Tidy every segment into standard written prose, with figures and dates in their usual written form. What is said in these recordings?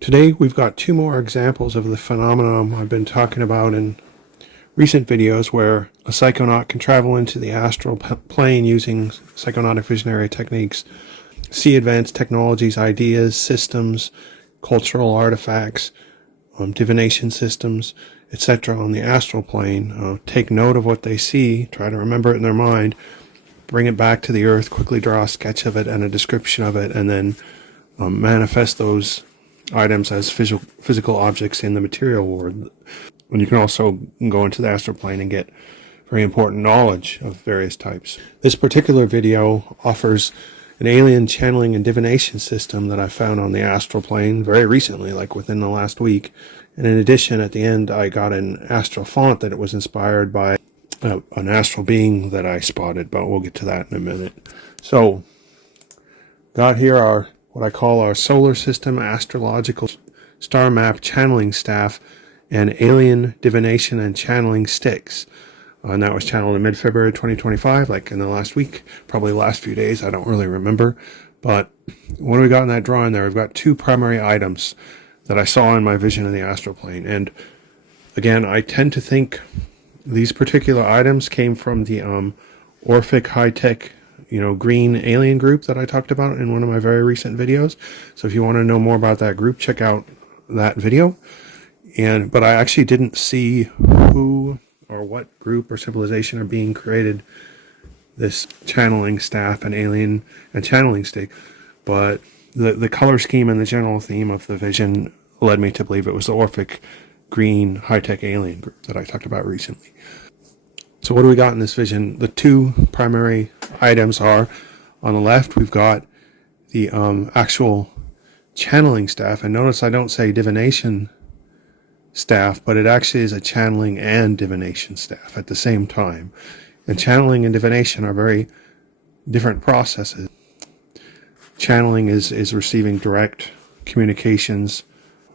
Today we've got two more examples of the phenomenon I've been talking about in recent videos where a psychonaut can travel into the astral plane using psychonautic visionary techniques, see advanced technologies, ideas, systems, cultural artifacts, divination systems, etc. on the astral plane, take note of what they see, try to remember it in their mind, bring it back to the earth, quickly draw a sketch of it and a description of it, and then manifest those items as physical objects in the material world. And you can also go into the astral plane and get very important knowledge of various types. This particular video offers an alien channeling and divination system that I found on the astral plane very recently, like within the last week. And in addition, at the end, I got an astral font that it was inspired by an astral being that I spotted, but we'll get to that in a minute. So, got here our what I call our solar system astrological star map channeling staff and alien divination and channeling sticks. And that was channeled in mid-February 2025, like in the last week, probably the last few days, I don't really remember. But what do we got in that drawing there? We've got two primary items that I saw in my vision in the astral plane. And again, I tend to think these particular items came from the Orphic high-tech green alien group that I talked about in one of my very recent videos. So if you want to know more about that group, check out that video. But I actually didn't see who or what group or civilization are being created this channeling staff and alien and channeling stick. But the color scheme and the general theme of the vision led me to believe it was the Orphic green high-tech alien group that I talked about recently. So what do we got in this vision? The two primary items are, on the left, we've got the actual channeling staff. And notice I don't say divination staff, but it actually is a channeling and divination staff at the same time. And channeling and divination are very different processes. Channeling is receiving direct communications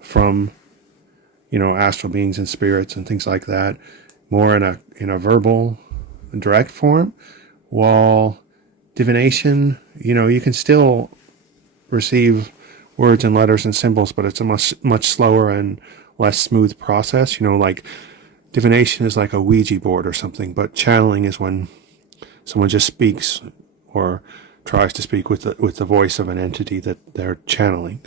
from, astral beings and spirits and things like that, more in a verbal, direct form, while divination, you can still receive words and letters and symbols, but it's a much slower and less smooth process. Like divination is like a Ouija board or something, but channeling is when someone just speaks or tries to speak with the voice of an entity that they're channeling.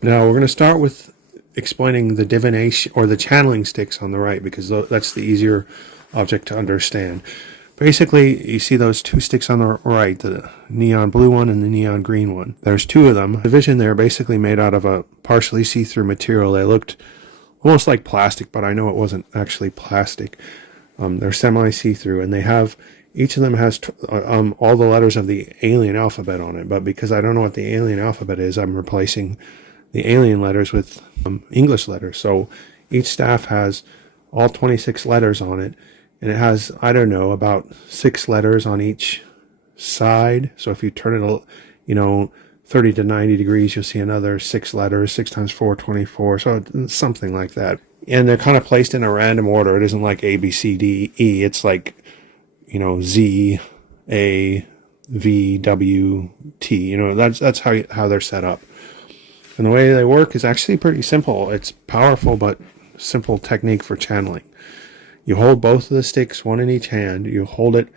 Now we're going to start with explaining the divination or the channeling sticks on the right, because that's the easier object to understand. Basically, you see those two sticks on the right, the neon blue one and the neon green one. There's two of them. The vision they're basically made out of a partially see-through material. They looked almost like plastic, but I know it wasn't actually plastic. They're semi-see-through, and each of them has all the letters of the alien alphabet on it. But because I don't know what the alien alphabet is, I'm replacing the alien letters with English letters. So each staff has all 26 letters on it, and it has, about 6 letters on each side. So if you turn it, 30 to 90 degrees, you'll see another 6 letters, 6 times 4, 24. So it's something like that. And they're kind of placed in a random order. It isn't like A, B, C, D, E. It's like, Z, A, V, W, T. That's how they're set up. And the way they work is actually pretty simple. It's powerful, but simple technique for channeling. You hold both of the sticks, one in each hand. You hold it,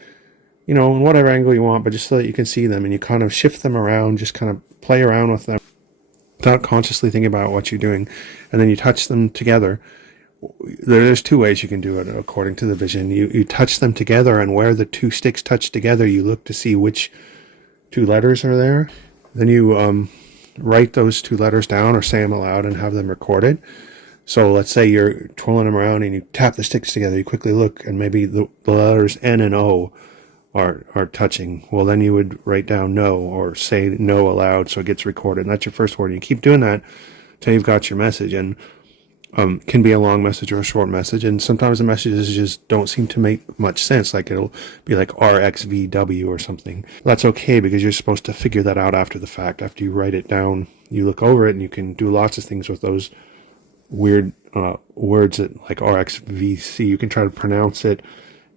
in whatever angle you want, but just so that you can see them. And you kind of shift them around, just kind of play around with them without consciously thinking about what you're doing. And then you touch them together. There's two ways you can do it, according to the vision. You touch them together, and where the two sticks touch together, you look to see which two letters are there. Then you write those two letters down or say them aloud and have them recorded. So let's say you're twirling them around and you tap the sticks together. You quickly look, and maybe the letters N and O are touching. Well, then you would write down no or say no aloud so it gets recorded. And that's your first word. And you keep doing that until you've got your message. And can be a long message or a short message. And sometimes the messages just don't seem to make much sense. Like it'll be like RXVW or something. That's okay, because you're supposed to figure that out after the fact. After you write it down, you look over it, and you can do lots of things with those weird words that, like RXVC. You can try to pronounce it.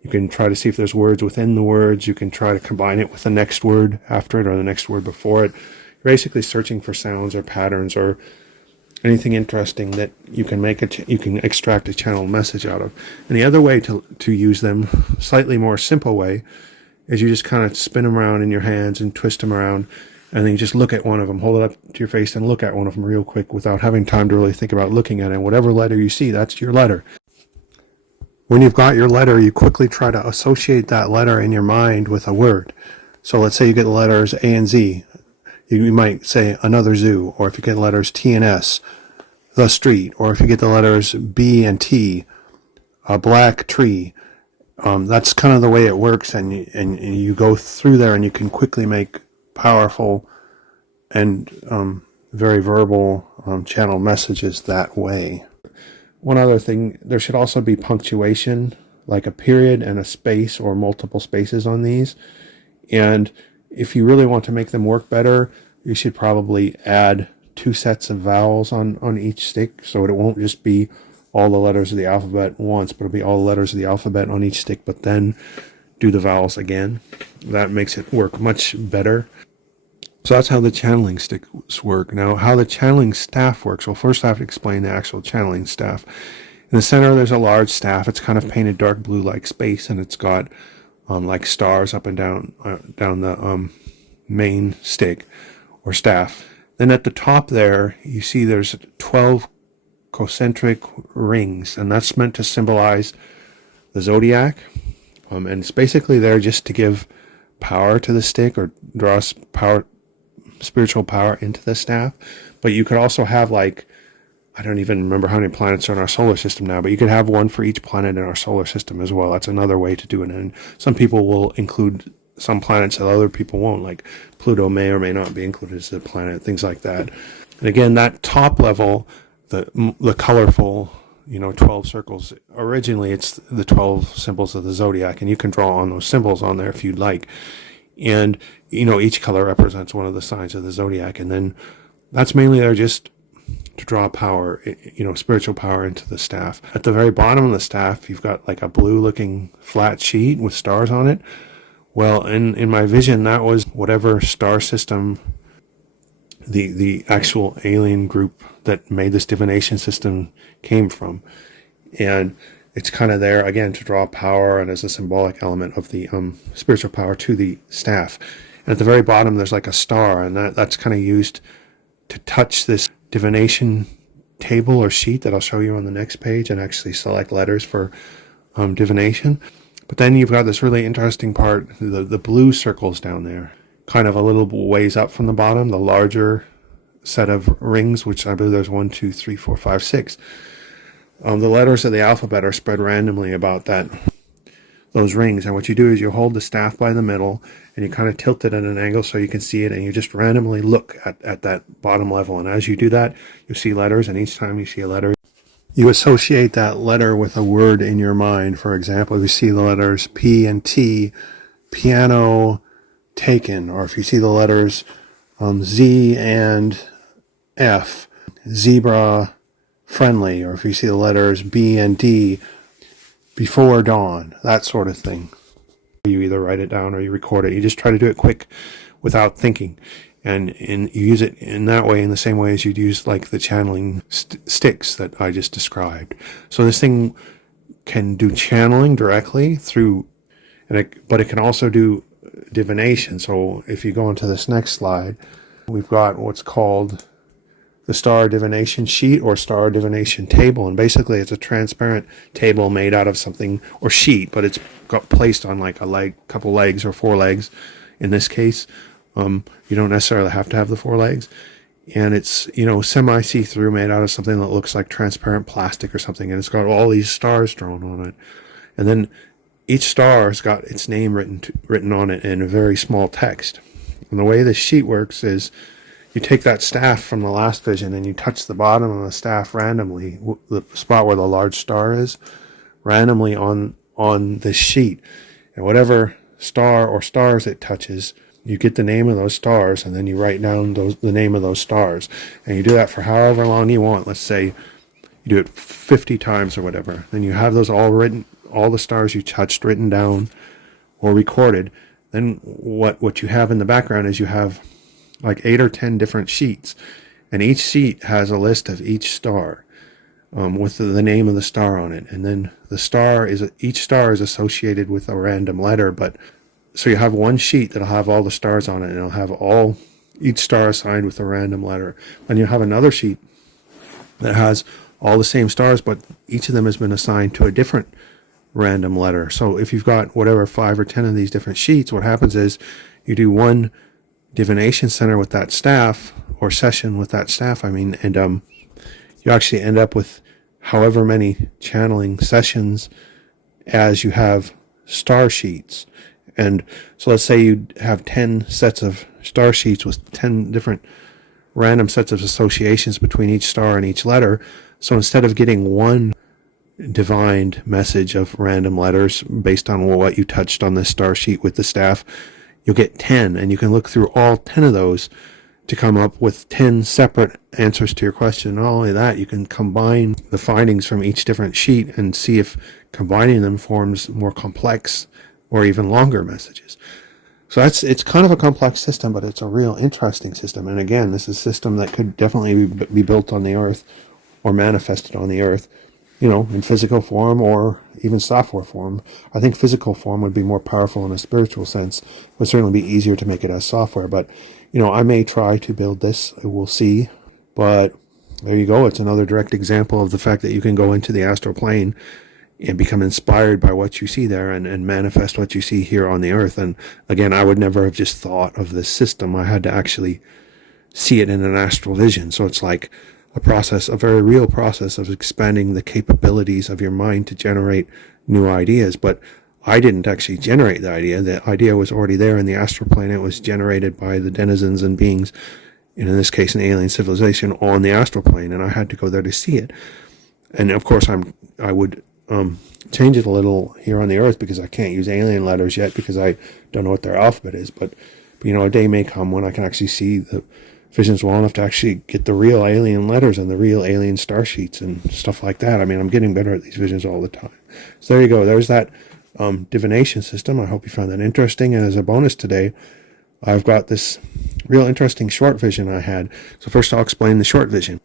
You can try to see if there's words within the words. You can try to combine it with the next word after it or the next word before it. You're basically searching for sounds or patterns or anything interesting that you can you can extract a channel message out of. And the other way to use them, slightly more simple way, is you just kind of spin them around in your hands and twist them around, and then you just look at one of them, hold it up to your face and look at one of them real quick without having time to really think about looking at it. And whatever letter you see, that's your letter. When you've got your letter, you quickly try to associate that letter in your mind with a word. So let's say you get the letters A and Z. You might say another zoo, or if you get letters T and S, the street, or if you get the letters B and T, a black tree. That's kind of the way it works, and you go through there and you can quickly make powerful and very verbal channel messages that way. One other thing, there should also be punctuation, like a period and a space or multiple spaces on these. And if you really want to make them work better, you should probably add 2 sets of vowels on each stick, so it won't just be all the letters of the alphabet once, but it'll be all the letters of the alphabet on each stick, but then do the vowels again. That makes it work much better. So that's how the channeling sticks work. Now, how the channeling staff works. Well, first I have to explain the actual channeling staff. In the center, there's a large staff. It's kind of painted dark blue like space, and it's got like stars up and down the main stick or staff. Then at the top there, you see there's 12 concentric rings, and that's meant to symbolize the zodiac. And it's basically there just to give power to the stick or draw spiritual power into the staff. But you could also have, like, I don't even remember how many planets are in our solar system now, but you could have one for each planet in our solar system as well. That's another way to do it. And some people will include some planets that other people won't, like Pluto may or may not be included as a planet, things like that. And again, that top level, the colorful, 12 circles, originally it's the 12 symbols of the zodiac, and you can draw on those symbols on there if you'd like. And, each color represents one of the signs of the zodiac. And then that's mainly there just to draw power, spiritual power into the staff. At the very bottom of the staff, you've got like a blue looking flat sheet with stars on it. Well, in my vision, that was whatever star system the actual alien group that made this divination system came from. And it's kind of there, again, to draw power and as a symbolic element of the spiritual power to the staff. And at the very bottom, there's like a star, and that's kind of used to touch this divination table or sheet that I'll show you on the next page and actually select letters for divination. But then you've got this really interesting part, the blue circles down there, kind of a little ways up from the bottom, the larger set of rings, which I believe there's 1, 2, 3, 4, 5, 6. The letters of the alphabet are spread randomly about those rings. And what you do is you hold the staff by the middle and you kind of tilt it at an angle so you can see it, and you just randomly look at that bottom level. And as you do that, you see letters, and each time you see a letter, you associate that letter with a word in your mind. For example, if you see the letters P and T, piano, taken. Or if you see the letters Z and F, zebra, friendly. Or if you see the letters B and D, before dawn, that sort of thing. You either write it down or you record it. You just try to do it quick without thinking. And you use it in that way, in the same way as you'd use like the channeling sticks that I just described. So this thing can do channeling directly through, but it can also do divination. So if you go into this next slide, we've got what's called the star divination sheet or star divination table. And basically it's a transparent table made out of something, or sheet, but it's got placed on like a couple legs or 4 legs in this case. You don't necessarily have to have the 4 legs. And it's, semi see-through, made out of something that looks like transparent plastic or something. And it's got all these stars drawn on it. And then each star has got its name written on it in a very small text. And the way this sheet works is you take that staff from the last vision and you touch the bottom of the staff randomly, the spot where the large star is, randomly on this sheet. And whatever star or stars it touches, you get the name of those stars, and then you write down the name of those stars. And you do that for however long you want. Let's say you do it 50 times or whatever. Then you have those all written, all the stars you touched written down or recorded. Then what you have in the background is you have like 8 or 10 different sheets. And each sheet has a list of each star with the name of the star on it. And then each star is associated with a random letter. But so you have one sheet that'll have all the stars on it, and it'll have each star assigned with a random letter. And you have another sheet that has all the same stars, but each of them has been assigned to a different random letter. So if you've got whatever 5 or 10 of these different sheets, what happens is you do one divination center with that staff, or session with that staff, and you actually end up with however many channeling sessions as you have star sheets. And so let's say you have 10 sets of star sheets with 10 different random sets of associations between each star and each letter. So instead of getting one divined message of random letters based on what you touched on this star sheet with the staff, you'll get 10, and you can look through all 10 of those to come up with 10 separate answers to your question. Not only that, you can combine the findings from each different sheet and see if combining them forms more complex or even longer messages. So it's kind of a complex system, but it's a real interesting system. And again, this is a system that could definitely be built on the Earth or manifested on the Earth, in physical form or even software form. I think physical form would be more powerful in a spiritual sense. It would certainly be easier to make it as software. But, I may try to build this. We'll see. But there you go. It's another direct example of the fact that you can go into the astral plane and become inspired by what you see there and manifest what you see here on the Earth. And again, I would never have just thought of this system. I had to actually see it in an astral vision. So it's like a very real process of expanding the capabilities of your mind to generate new ideas. But I didn't actually generate the idea. The idea was already there in the astral plane. It was generated by the denizens and beings, in this case an alien civilization, on the astral plane, and I had to go there to see it. And of course I would change it a little here on the Earth, because I can't use alien letters yet because I don't know what their alphabet is. But a day may come when I can actually see the visions well enough to actually get the real alien letters and the real alien star sheets and stuff like that. I'm getting better at these visions all the time. So there you go. There's that divination system. I hope you found that interesting. And as a bonus today, I've got this real interesting short vision I had. So first I'll explain the short vision.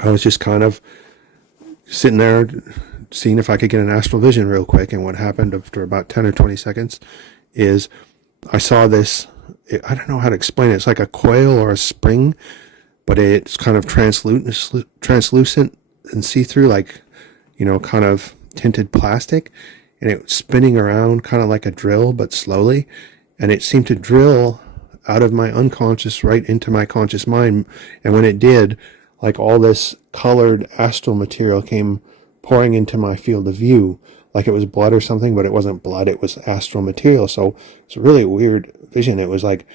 I was just kind of sitting there seeing if I could get an astral vision real quick. And what happened after about 10 or 20 seconds is I saw this, I don't know how to explain it. It's like a coil or a spring, but it's kind of translucent and see-through, like, kind of tinted plastic. And it was spinning around kind of like a drill, but slowly. And it seemed to drill out of my unconscious right into my conscious mind. And when it did, like, all this colored astral material came pouring into my field of view, like it was blood or something, but it wasn't blood, it was astral material. So it's a really weird vision. It was like,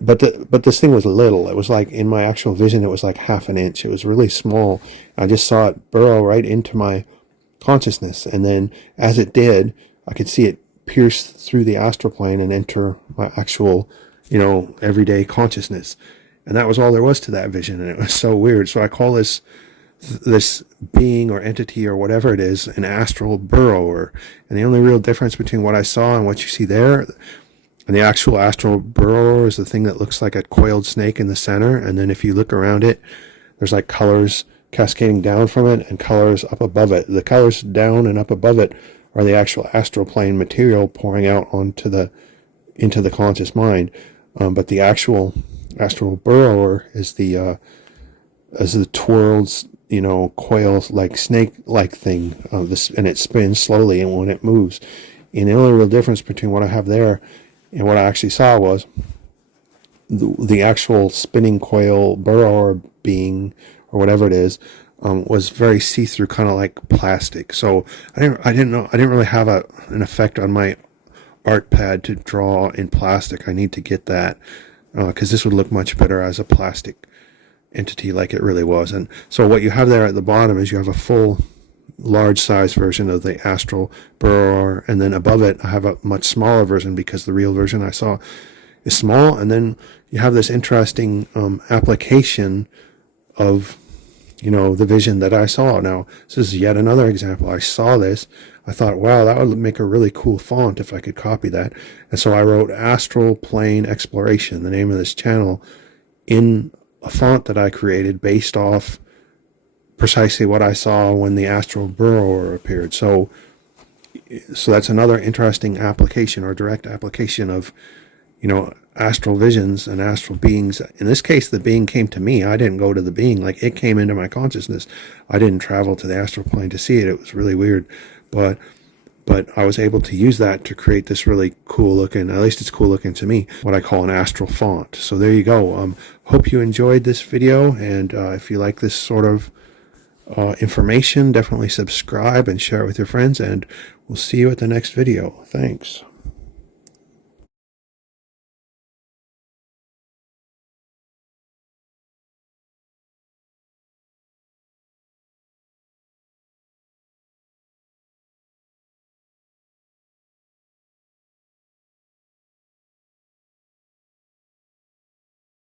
but this thing was little. It was like, in my actual vision, it was like half an inch. It was really small. I just saw it burrow right into my consciousness. And then as it did, I could see it pierce through the astral plane and enter my actual, everyday consciousness. And that was all there was to that vision. And it was so weird. So I call this being or entity or whatever it is an astral burrower. And the only real difference between what I saw and what you see there, and the actual astral burrower, is the thing that looks like a coiled snake in the center. And then if you look around it, there's like colors cascading down from it and colors up above it. The colors down and up above it are the actual astral plane material pouring out into the conscious mind. But the actual astral burrower is the twirled, coil like snake like thing, and it spins slowly and when it moves. And the only real difference between what I have there and what I actually saw was the actual spinning coil burrower being, or whatever it is, was very see-through, kind of like plastic. So I didn't really have an effect on my art pad to draw in plastic. I need to get that, because this would look much better as a plastic entity like it really was. And so what you have there at the bottom is you have a full large size version of the astral burrower, and then above it I have a much smaller version, because the real version I saw is small. And then you have this interesting application of the vision that I saw. Now, this is yet another example. I saw this. I thought, wow, that would make a really cool font if I could copy that. And so I wrote Astral Plane Exploration, the name of this channel, in a font that I created based off precisely what I saw when the Astral Burrower appeared. So that's another interesting application or direct application of, astral visions and astral beings. In this case, the being came to me. I didn't go to the being. Like, it came into my consciousness. I didn't travel to the astral plane to see it. It was really weird. But I was able to use that to create this really cool looking, at least it's cool looking to me, what I call an astral font. So there you go. Hope you enjoyed this video. And if you like this sort of information, definitely subscribe and share it with your friends. And we'll see you at the next video. Thanks.